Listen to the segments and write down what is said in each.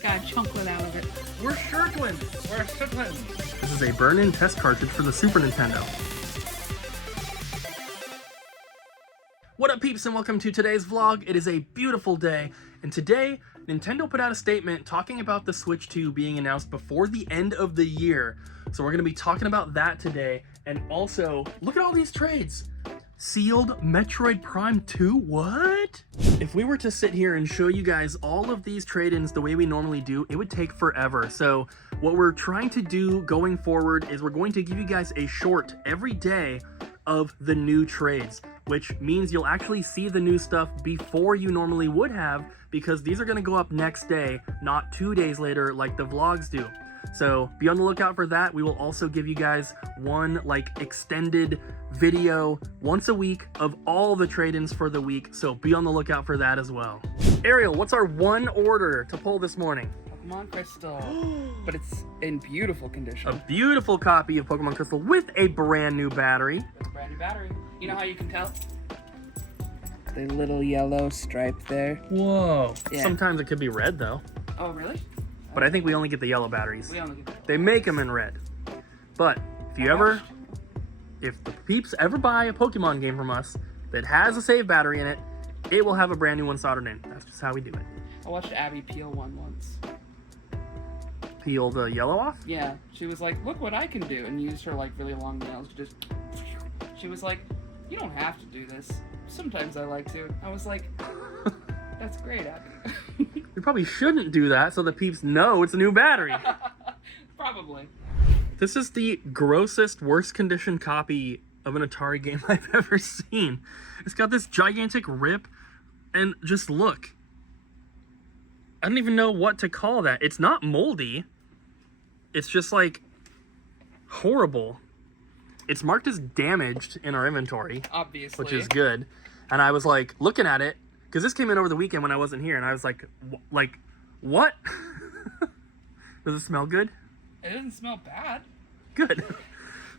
It got a chunklet out of it. We're Shirtwins. We're Shirtwins. This is a burn-in test cartridge for the Super Nintendo. What up, peeps, and welcome to today's vlog. It is a beautiful day, and today, Nintendo put out a statement talking about the Switch 2 being announced before the end of the year. So we're going to be talking about that today, and also, look at all these trades. Sealed Metroid Prime 2, what? If we were to sit here and show you guys all of these trade-ins the way we normally do, it would take forever. So what we're trying to do going forward is we're going to give you guys a short every day of the new trades, which means you'll actually see the new stuff before you normally would have, because these are going to go up next day, not 2 days later like the vlogs do. So be on the lookout for that. We will also give you guys one extended video once a week of all the trade-ins for the week, so be on the lookout for that as well. Ariel, what's our one order to pull this morning? Pokemon Crystal. But it's in beautiful condition. A beautiful copy of Pokemon Crystal with a brand new battery. With a brand new battery. You know how you can tell? The little yellow stripe there. Whoa. Yeah. Sometimes it could be red though. Oh, really? But I think we only get the yellow batteries. We only get They make them in red. But if the peeps ever buy a Pokemon game from us that has a save battery in it, it will have a brand new one soldered in. That's just how we do it. I watched Abby peel one once. Peel the yellow off? Yeah, she was like, look what I can do, and used her really long nails to just... She was like, you don't have to do this. Sometimes I like to. I was like, that's great, Abby. We probably shouldn't do that so the peeps know it's a new battery. Probably. This is the grossest, worst condition copy of an Atari game I've ever seen. It's got this gigantic rip, and just look. I don't even know what to call that. It's not moldy. It's just horrible. It's marked as damaged in our inventory. Obviously. Which is good. And I was looking at it, because this came in over the weekend when I wasn't here, and I was like, what? Does it smell good? It doesn't smell bad. Good.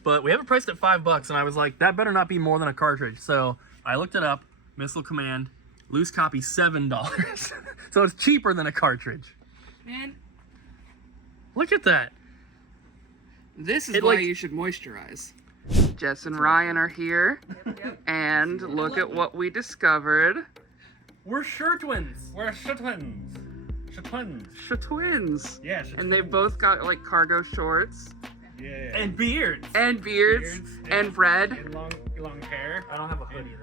But we have it priced at $5, and I was like, that better not be more than a cartridge. So I looked it up, Missile Command, loose copy $7. So it's cheaper than a cartridge. Man. Look at that. This is why you should moisturize. Jess and Ryan are here, and look at what we discovered. We're Shirtwins. We're Shirtwins. Shirtwins. Shirtwins. Yeah, Shirtwins. And they've both got cargo shorts. Yeah. And beards. And beards. And red. And long hair. I don't have a hoodie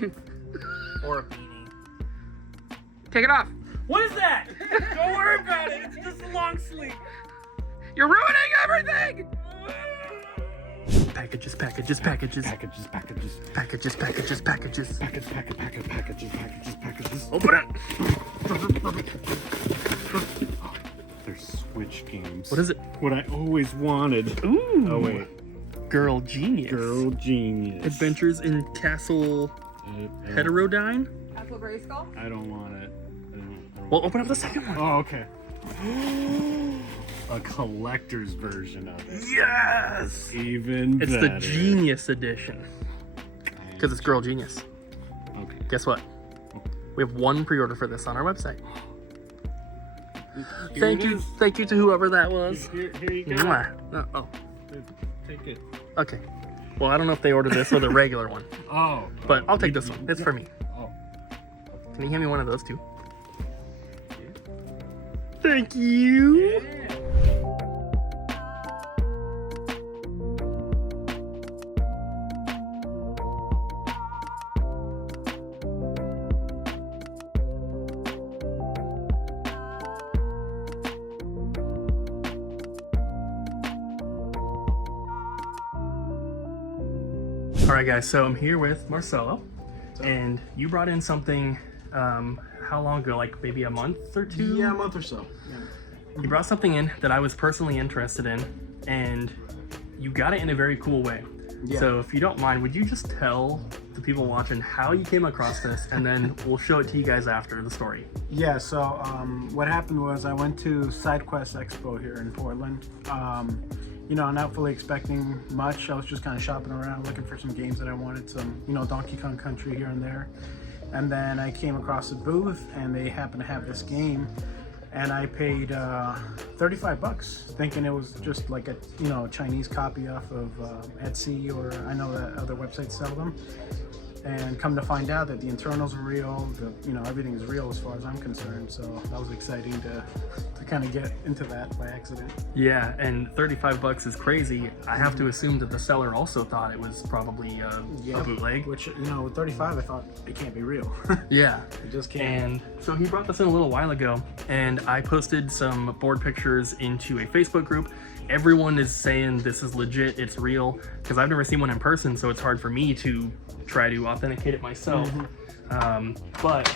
though. Or a beanie. Take it off. What is that? Don't worry about it. It's just a long sleeve. You're ruining everything! Packages. Packages. Open it. They're Switch games. What is it? What I always wanted. Ooh. Oh wait. Girl Genius. Girl Genius. Adventures in Castle Heterodyne? Castle Grayskull? I don't want it. Well, open up the second one. Oh, okay. A collector's version of it. Yes! Even It's better. the Genius Edition. Because it's Girl Genius. Okay. Guess what? We have one pre-order for this on our website. Thank you to whoever that was. Here you go. Mwah. Oh, Take it. okay. Well, I don't know if they ordered this or the regular one, Oh. but I'll take this one. It's for me. Oh. Can you hand me one of those too? Thank you. All right, guys, so I'm here with Marcelo, and you brought in something, how long ago? Maybe a month or two? Yeah, a month or so. Yeah. You brought something in that I was personally interested in, and you got it in a very cool way. Yeah. So if you don't mind, would you just tell the people watching how you came across this, and then we'll show it to you guys after the story. Yeah, so what happened was I went to SideQuest Expo here in Portland. You know, not fully expecting much. I was just kind of shopping around, looking for some games that I wanted, some, you know, Donkey Kong Country here and there. And then I came across a booth, and they happened to have this game, and I paid $35, thinking it was just like a Chinese copy off of Etsy, or I know that other websites sell them. And come to find out that the internals are real, everything is real as far as I'm concerned. So that was exciting to kind of get into that by accident. Yeah, and $35 is crazy. I have to assume that the seller also thought it was probably a bootleg. Which, with 35, I thought it can't be real. Yeah. It just can't. And so he brought this in a little while ago, and I posted some board pictures into a Facebook group. Everyone is saying this is legit, it's real, because I've never seen one in person, so it's hard for me to try to authenticate it myself. But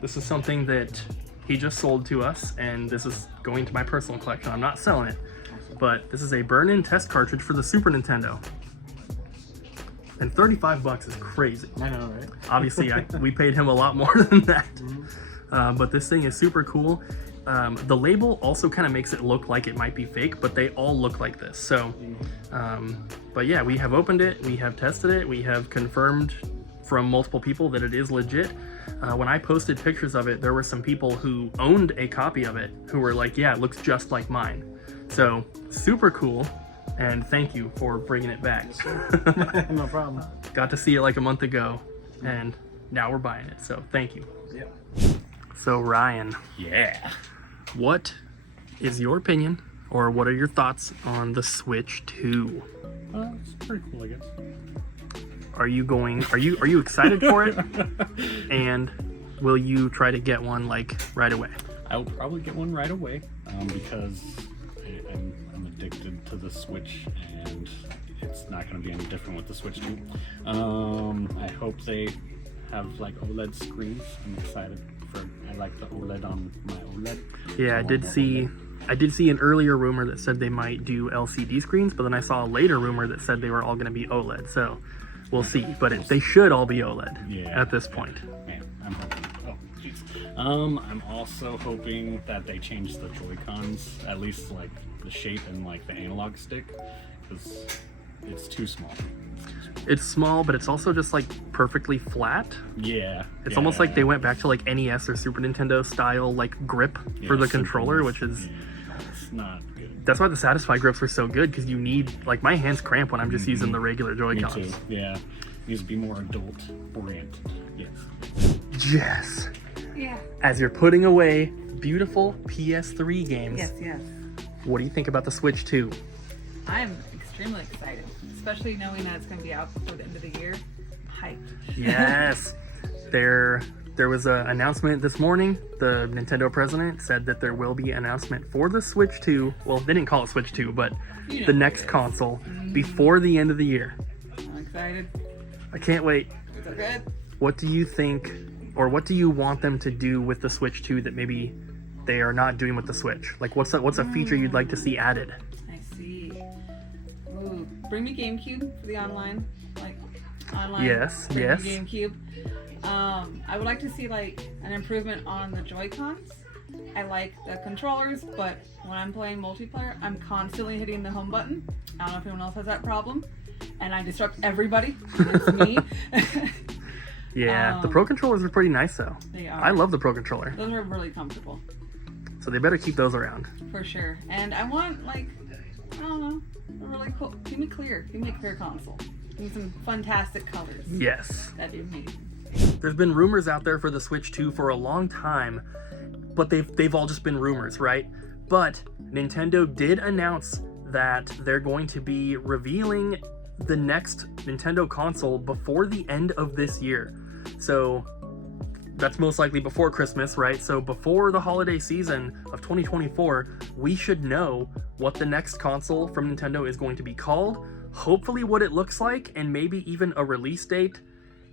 this is something that he just sold to us, and this is going to my personal collection. I'm not selling it, but this is a burn-in test cartridge for the Super Nintendo. And $35 is crazy. I know, right? Obviously, we paid him a lot more than that. But this thing is super cool. The label also kind of makes it look like it might be fake, but they all look like this. So, but yeah, we have opened it, we have tested it, we have confirmed from multiple people that it is legit. When I posted pictures of it, there were some people who owned a copy of it who were like, yeah, it looks just like mine. So super cool, and thank you for bringing it back. No problem. Got to see it like a month ago, and now we're buying it, so thank you. Yep. So Ryan, Yeah. what is your opinion, or what are your thoughts on the Switch 2? It's pretty cool, I guess. Are you excited for it? And will you try to get one like right away? I will probably get one right away because I'm addicted to the Switch, and it's not going to be any different with the Switch 2. I hope they have like OLED screens. I'm excited I like the OLED on my OLED. Yeah, I did see an earlier rumor that said they might do LCD screens, but then I saw a later rumor that said they were all going to be OLED. So we'll see, but they should all be OLED at this point. Yeah, I'm hoping. Oh, jeez. I'm also hoping that they change the Joy-Cons, at least like the shape and like the analog stick, because it's too small. It's small, but it's also just like perfectly flat. Yeah. It's almost like they went back to like NES or Super Nintendo style like grip for the controller, which is it's not good. That's why the Satisfy grips were so good, because you need, like, my hands cramp when I'm just using the regular Joy-Cons. Me too. Yeah. Needs to be more adult oriented. Yes. Jess, Yeah. as you're putting away beautiful PS3 games, Yes. what do you think about the Switch 2? I'm extremely excited, especially knowing that it's going to be out before the end of the year. I'm hyped. Yes. There was an announcement this morning. The Nintendo president said that there will be an announcement for the Switch 2. Well, they didn't call it Switch 2, but the next console before the end of the year. I'm excited. I can't wait. It's so good. What do you think, or what do you want them to do with the Switch 2 that maybe they are not doing with the Switch? Like, what's a feature you'd like to see added? I see. Ooh, bring me GameCube for the online, like online. Yes, bring yes. Me GameCube. I would like to see like an improvement on the Joy-Cons. I like the controllers, but when I'm playing multiplayer, I'm constantly hitting the home button. I don't know if anyone else has that problem, and I disrupt everybody. It's me. Yeah, the Pro Controllers are pretty nice though. They are. I love the Pro Controller. Those are really comfortable. So they better keep those around. For sure. And I want, like, I don't know, a really cool, give me a clear console. Give me some fantastic colors. Yes. That'd be amazing. There's been rumors out there for the Switch 2 for a long time, but they've all just been rumors, right? But Nintendo did announce that they're going to be revealing the next Nintendo console before the end of this year. So that's most likely before Christmas, right? So before the holiday season of 2024, we should know what the next console from Nintendo is going to be called, hopefully what it looks like, and maybe even a release date,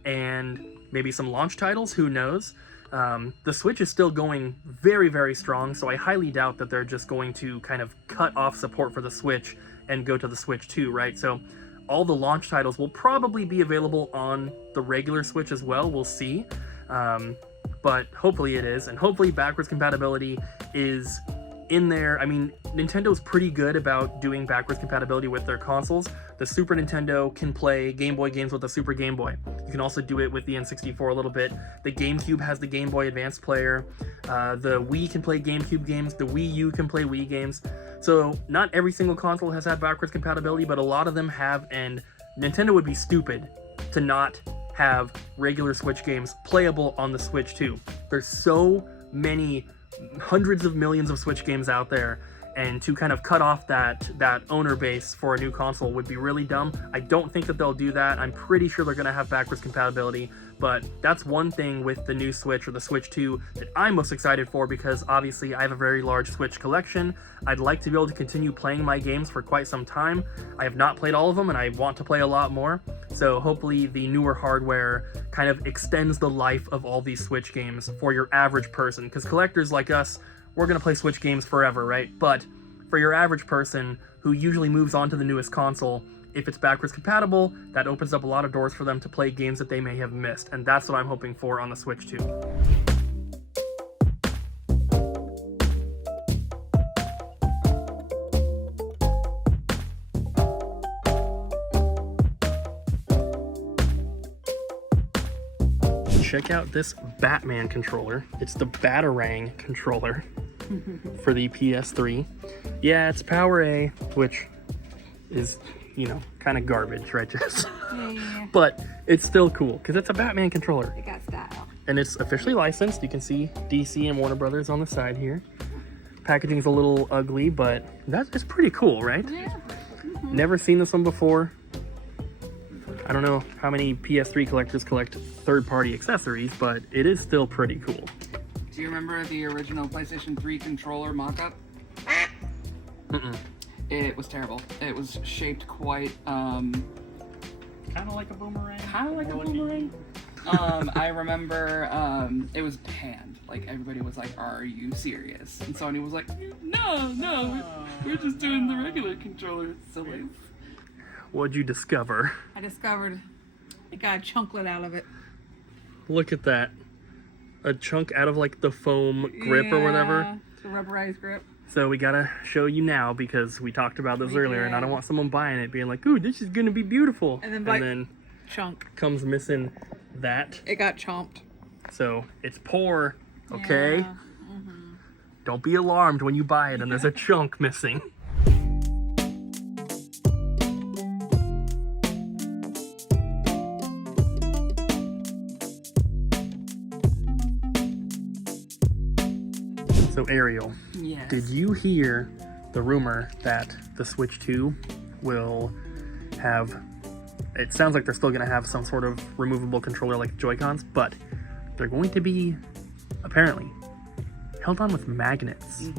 and maybe some launch titles, who knows? The Switch is still going very, very strong, so I highly doubt that they're just going to kind of cut off support for the Switch and go to the Switch 2, right? So all the launch titles will probably be available on the regular Switch as well, we'll see. But hopefully it is, and hopefully backwards compatibility is in there. I mean, Nintendo's pretty good about doing backwards compatibility with their consoles. The Super Nintendo can play Game Boy games with the Super Game Boy. You can also do it with the N64 a little bit. The GameCube has the Game Boy Advance player. The Wii can play GameCube games. The Wii U can play Wii games. So not every single console has had backwards compatibility, but a lot of them have, and Nintendo would be stupid to not have regular Switch games playable on the Switch too. There's so many, hundreds of millions of Switch games out there, and to kind of cut off that owner base for a new console would be really dumb. I don't think that they'll do that. I'm pretty sure they're going to have backwards compatibility, but that's one thing with the new Switch, or the Switch 2, that I'm most excited for, because obviously I have a very large Switch collection. I'd like to be able to continue playing my games for quite some time. I have not played all of them, and I want to play a lot more. So hopefully the newer hardware kind of extends the life of all these Switch games for your average person, because collectors like us, we're going to play Switch games forever, right? But for your average person who usually moves on to the newest console, if it's backwards compatible, that opens up a lot of doors for them to play games that they may have missed, and that's what I'm hoping for on the Switch 2. Check out this Batman controller. It's the Batarang controller for the PS3. Yeah, it's Power A, which is, you know, kind of garbage, right, Jess? Yeah. But it's still cool because it's a Batman controller. It got style. And it's officially licensed. You can see DC and Warner Brothers on the side here. Packaging's a little ugly, but it's pretty cool, right? Yeah. Never seen this one before. I don't know how many PS3 collectors collect third-party accessories, but it is still pretty cool. Do you remember the original PlayStation 3 controller mock-up? Mm-mm. It was terrible. It was shaped quite, Kind of like a boomerang. I remember it was panned. Like, everybody was like, "Are you serious?" And Sony was like, "No, we're just doing the regular controller." Silly. What'd you discover? I discovered it got a chunklet out of it. Look at that. A chunk out of like the foam grip or whatever. The rubberized grip. So we gotta show you now because we talked about this earlier, and I don't want someone buying it being like, "Ooh, this is gonna be beautiful," And then chunk. comes missing that. It got chomped. So it's poor, okay? Yeah. Don't be alarmed when you buy it and there's a chunk missing. So Ariel, Yes. did you hear the rumor that the Switch 2 will have, it sounds like they're still going to have some sort of removable controller like Joy-Cons, but they're going to be, apparently, held on with magnets.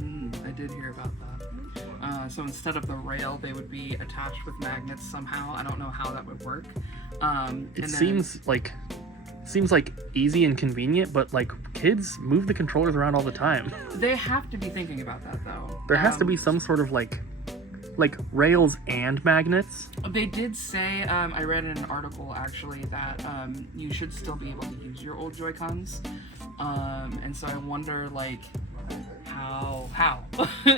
I did hear about that. So instead of the rail, they would be attached with magnets somehow. I don't know how that would work. It seems like easy and convenient, but like kids move the controllers around all the time. They have to be thinking about that, though. There has to be some sort of like rails and magnets. They did say, I read in an article actually, that you should still be able to use your old Joy-Cons. And so I wonder, like, how?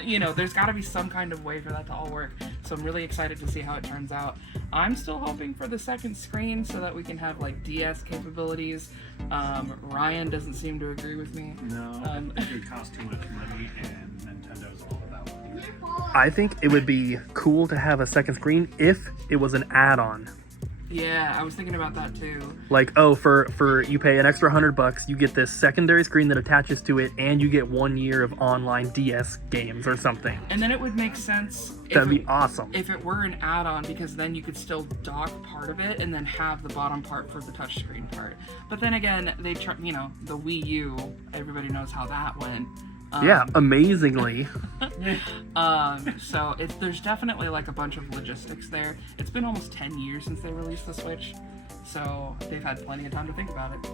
You know, there's got to be some kind of way for that to all work. So I'm really excited to see how it turns out. I'm still hoping for the second screen so that we can have, like, DS capabilities. Ryan doesn't seem to agree with me. No, it would cost too much money, and Nintendo's all about money. I think it would be cool to have a second screen if it was an add-on. Yeah, I was thinking about that too. Like, oh, for you pay an extra $100, you get this secondary screen that attaches to it, and you get 1 year of online DS games or something. And then it would make sense. That'd be awesome. If it were an add-on, because then you could still dock part of it and then have the bottom part for the touchscreen part. But then again, the Wii U, everybody knows how that went. Yeah, amazingly. So there's definitely like a bunch of logistics there. It's been almost 10 years since they released the Switch, so they've had plenty of time to think about it.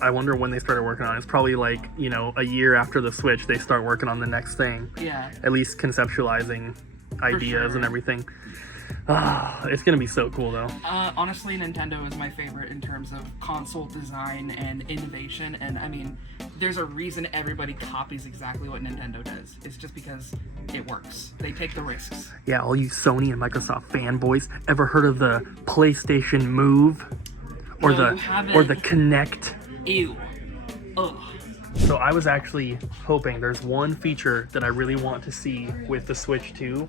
I wonder when they started working on it. It's probably like, a year after the Switch, they start working on the next thing. Yeah. At least conceptualizing ideas sure. and everything. It's gonna be so cool though. Honestly, Nintendo is my favorite in terms of console design and innovation, and I mean, there's a reason everybody copies exactly what Nintendo does. It's just because it works. They take the risks. Yeah, all you Sony and Microsoft fanboys, ever heard of the PlayStation Move? Or No, you the haven't. Kinect? Ew. Ugh. So I was actually hoping, there's one feature that I really want to see with the Switch 2,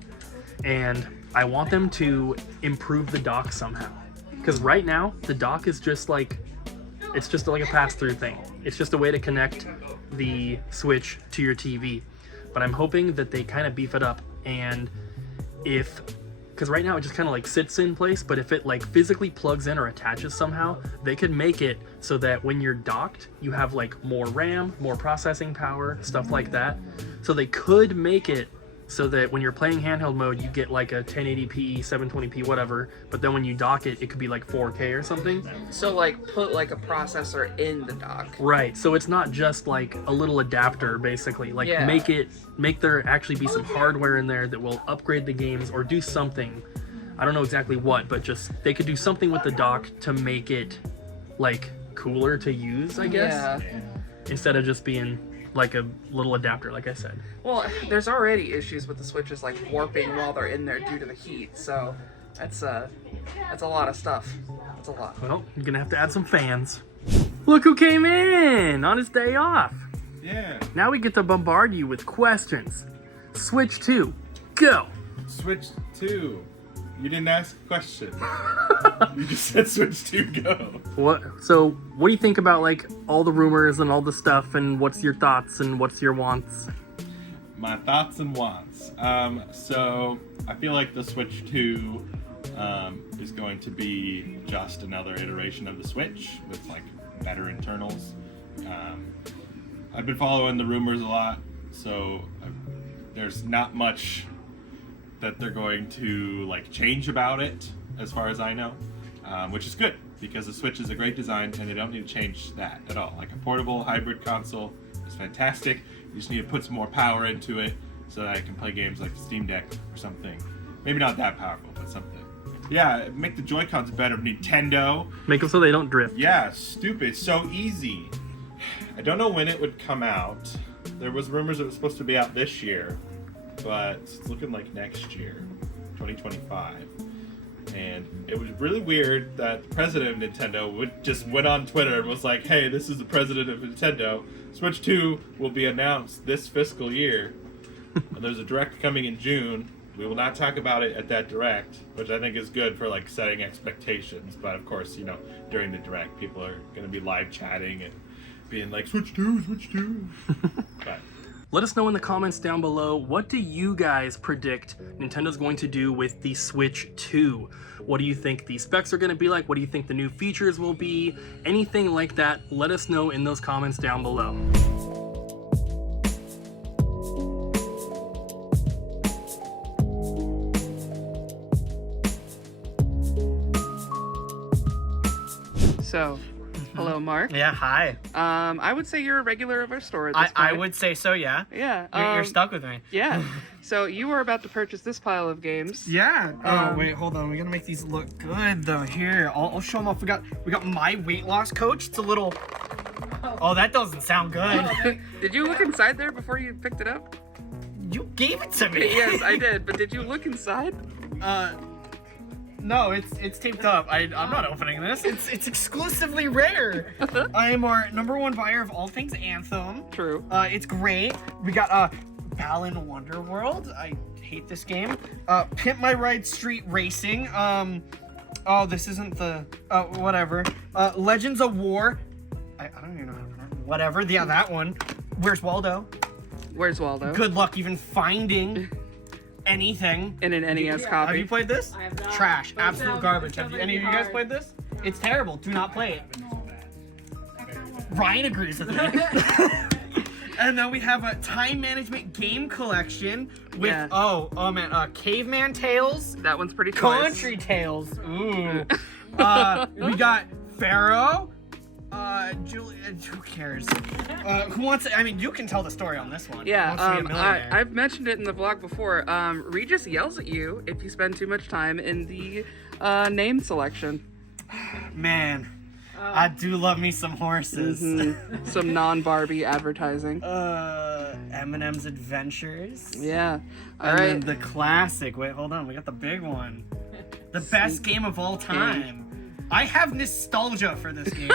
and I want them to improve the dock somehow. Because right now, the dock is just like, it's just like a pass-through thing. It's just a way to connect the Switch to your TV. But I'm hoping that they kind of beef it up, and because right now it just kind of like sits in place, but if it like physically plugs in or attaches somehow, they could make it so that when you're docked, you have like more RAM, more processing power, stuff like that. So they could make it so that when you're playing handheld mode, you get like a 1080p, 720p, whatever, but then when you dock it, it could be like 4K or something. So like put like a processor in the dock. Right, so it's not just like a little adapter, basically. Like Yeah. make there actually be some hardware in there that will upgrade the games or do something. I don't know exactly what, but just they could do something with the dock to make it like cooler to use, I guess. Yeah. Instead of just being like a little adapter, like I said. Well, there's already issues with the Switches like warping while they're in there due to the heat, so that's a lot of stuff. That's a lot. Well, you're gonna have to add some fans. Look who came in on his day off. Yeah. Now we get to bombard you with questions. Switch 2, go. Switch 2. You didn't ask a question. You just said Switch 2 go. What do you think about like all the rumors and all the stuff, and what's your thoughts and what's your wants? My thoughts and wants. So I feel like the Switch 2 is going to be just another iteration of the Switch with like better internals. I've been following the rumors a lot, so there's not much that they're going to like change about it as far as I know, which is good because the Switch is a great design and they don't need to change that at all. Like a portable hybrid console is fantastic. You just need to put some more power into it so that I can play games like the Steam Deck or something. Maybe not that powerful, but something. Yeah, make the Joy-Cons better, Nintendo. Make them so they don't drift. Yeah, stupid. So easy. I don't know when it would come out. There was rumors it was supposed to be out this year, but it's looking like next year, 2025. And it was really weird that the president of Nintendo just went on Twitter and was like, hey, this is the president of Nintendo. Switch 2 will be announced this fiscal year. And there's a direct coming in June. We will not talk about it at that direct, which I think is good for like setting expectations. But of course, you know, during the direct, people are going to be live chatting and being like, Switch 2, Switch 2. But Let us know in the comments down below, what do you guys predict Nintendo's going to do with the Switch 2? What do you think the specs are going to be like? What do you think the new features will be? Anything like that, let us know in those comments down below. So, hello, Mark. Yeah, hi. I would say you're a regular of our store at this I point. would say so, yeah. Yeah. You're stuck with me. Yeah. So you were about to purchase this pile of games. Yeah. Oh, wait, hold on. We gotta make these look good, though. Here, I'll show them off. We got my weight loss coach. It's a little... Oh, that doesn't sound good. Did you look inside there before you picked it up? You gave it to me. Yes, I did. But did you look inside? No, it's taped up. I'm not opening this. It's exclusively rare. I am our #1 buyer of all things Anthem. True. It's great. We got Balan Wonderworld. I hate this game. Pimp My Ride Street Racing. Oh, this isn't the whatever. Legends of War. I don't even know how to pronounce it. Whatever. Yeah, that one. Where's Waldo? Where's Waldo? Good luck even finding anything. In an NES copy. Have you played this? I have not. Trash. But it Absolute sounds- garbage. it Have sounds any of you like guys hard. played this? It's terrible. Do not play it. Ryan agrees with me. And then we have a time management game collection with Yeah. oh man, Caveman Tales, That one's pretty choice. Country Tales. Ooh. We got Pharaoh, Julia, who cares? Who wants? I mean, you can tell the story on this one. Who Yeah, wants to be a millionaire? I've mentioned it in the vlog before. Regis yells at you if you spend too much time in the name selection. Man, I do love me some horses. Some non-Barbie advertising. Eminem's Adventures. Yeah. All And right. then the classic. Wait, hold on. We got the big one. The best game of all time. I have nostalgia for this game.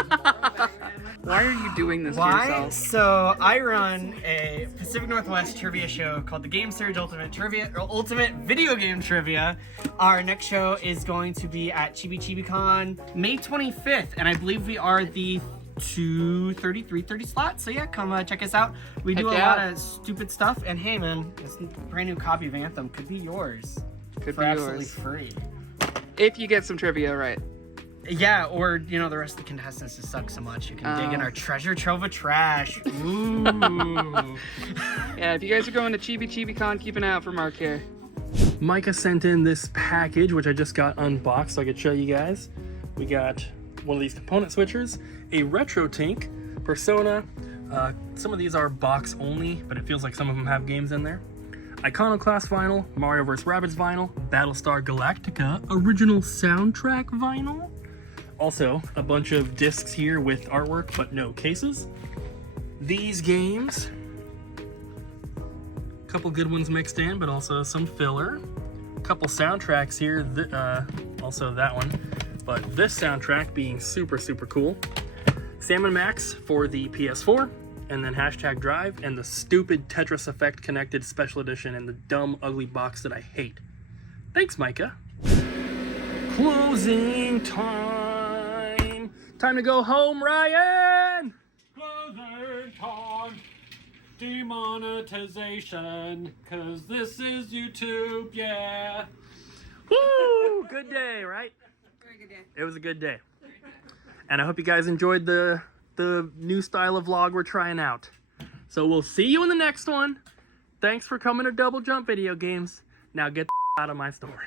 Why are you doing this to Why? yourself? So I run a Pacific Northwest trivia show called the Game Surge Ultimate Video Game Trivia. Our next show is going to be at Chibi Chibi Con May 25th, and I believe we are the 2:30, 3:30 slot. So yeah, come check us out. We do Heck a yeah. lot of stupid stuff, and hey man, this brand new copy of Anthem could be yours Could for be absolutely yours. free. If you get some trivia right. Yeah, or you know the rest of the contestants just suck so much. You can dig in our treasure trove of trash. Ooh. Yeah, if you guys are going to Chibi Chibi Con, keep an eye out for Mark here. Micah sent in this package, which I just got unboxed so I could show you guys. We got one of these component switchers, a Retro Tink, Persona. Some of these are box only, but it feels like some of them have games in there. Iconoclast vinyl, Mario vs. Rabbids vinyl, Battlestar Galactica original soundtrack vinyl. Also, a bunch of discs here with artwork, but no cases. These games, a couple good ones mixed in, but also some filler. A couple soundtracks here, also that one, but this soundtrack being super, super cool. Salmon Max for the PS4, and then #Drive, and the stupid Tetris Effect connected special edition in the dumb, ugly box that I hate. Thanks, Micah. Closing time. Time to go home, Ryan! Closing time. Demonetization. Cause this is YouTube, yeah. Woo! Good day, right? Very good day. It was a good day. And I hope you guys enjoyed the new style of vlog we're trying out. So we'll see you in the next one. Thanks for coming to Double Jump Video Games. Now get the out of my store.